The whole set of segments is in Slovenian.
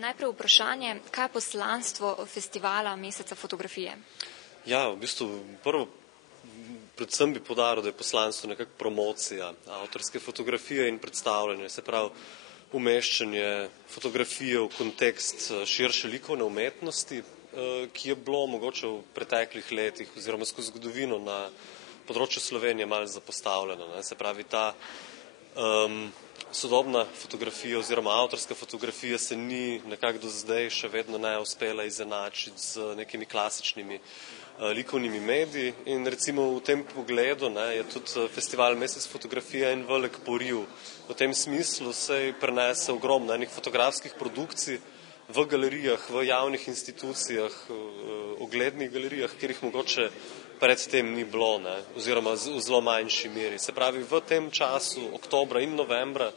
Najprej vprašanje, kaj je poslanstvo festivala Meseca fotografije? Ja, v bistvu prvo, predvsem bi poudaril, da je poslanstvo nekako promocija avtorske fotografije in predstavljanje, se pravi umeščanje fotografije v kontekst širše likovne umetnosti, ki je bilo mogoče v preteklih letih oziroma skozi zgodovino na področju Slovenije malo zapostavljeno. Se pravi, ta sodobna fotografija oziroma avtorska fotografija se ni nekako do zdaj še vedno ne uspela izenačiti z nekimi klasičnimi likovnimi mediji in recimo v tem pogledu je tudi festival Mesec fotografije en velik poriv. V tem smislu se prenese ogromno enih fotografskih produkcij v galerijah, v javnih institucijah, uglednih galerijah, kjer jih mogoče predtem ni bilo, oziroma v zelo manjši meri. Se pravi, v tem času, oktobra in novembra,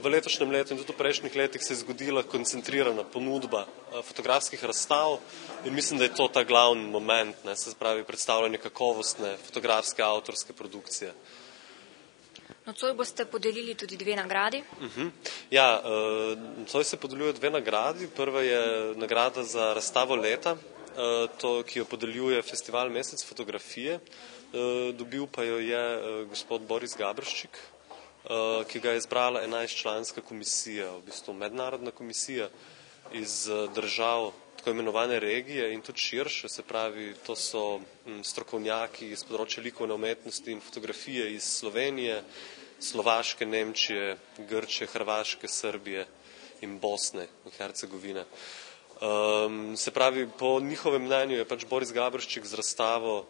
v letošnjem letu in tudi v prejšnjih letih se je zgodila koncentrirana ponudba fotografskih razstav in mislim, da je to ta glavni moment, se pravi predstavljanje kakovostne fotografske avtorske produkcije. Nocoj boste podelili tudi 2 nagradi. Ja, nocoj se podeljuje 2 nagradi. Prva je nagrada za razstavo leta, ki jo podeljuje festival Mesec fotografije. Dobil pa jo je gospod Boris Gabrščik, ki ga je izbrala 11-članska komisija, v bistvu mednarodna komisija iz držav tako imenovane regije in tudi širše, se pravi, to so strokovnjaki iz področja likovne umetnosti in fotografije iz Slovenije, Slovaške, Nemčije, Grčije, Hrvaške, Srbije in Bosne in Hercegovine. Se pravi, po njihovem mnenju je pač Boris Gabrščik z razstavo,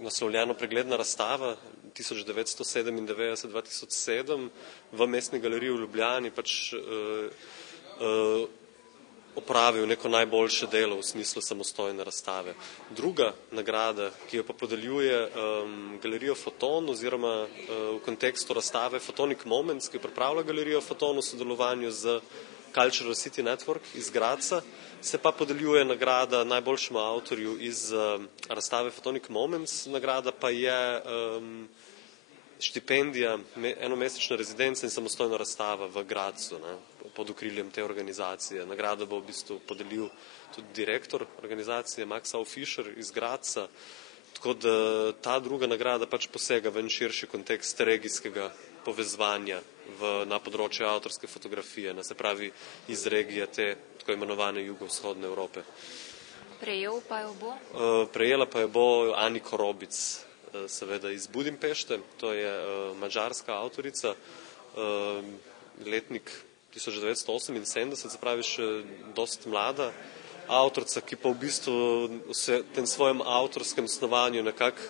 naslovljeno Pregledna razstava 1997-2007 v Mestni galeriji v Ljubljani pač opravil neko najboljše delo v smislu samostojne razstave. Druga nagrada, ki jo pa podeljuje Galerija Foton oziroma v kontekstu razstave Photonic Moments, ki jo pripravlja Galerija Foton v sodelovanju z Cultural City Network iz Gradca, se pa podeljuje nagrada najboljšemu avtorju iz razstave Photonic Moments. Nagrada pa je štipendija, enomesečna rezidenca in samostojna razstava v Gradcu, pod okriljem te organizacije. Nagrado bo v bistvu podelil tudi direktor organizacije Max Fischer iz Gradca, tako da ta druga nagrada pač posega v en širši kontekst regijskega povezovanja na področju avtorske fotografije, se pravi iz regije te tako imenovane jugovzhodne Evrope. Prejel pa jo bo? Prejela pa jo bo Ani Korobic, seveda iz Budimpešte, to je madžarska avtorica, letnik 1978, se pravi še dosti mlada avtorica, ki pa v bistvu v tem svojem avtorskem snovanju nekako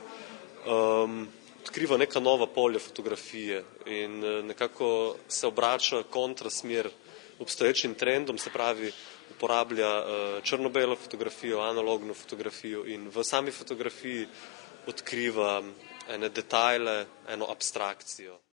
odkriva neka nova polja fotografije in nekako se obrača kontrasmer obstoječim trendom, se pravi uporablja črno-belo fotografijo, analogno fotografijo in v sami fotografiji odkriva ene detajle, eno abstrakcijo.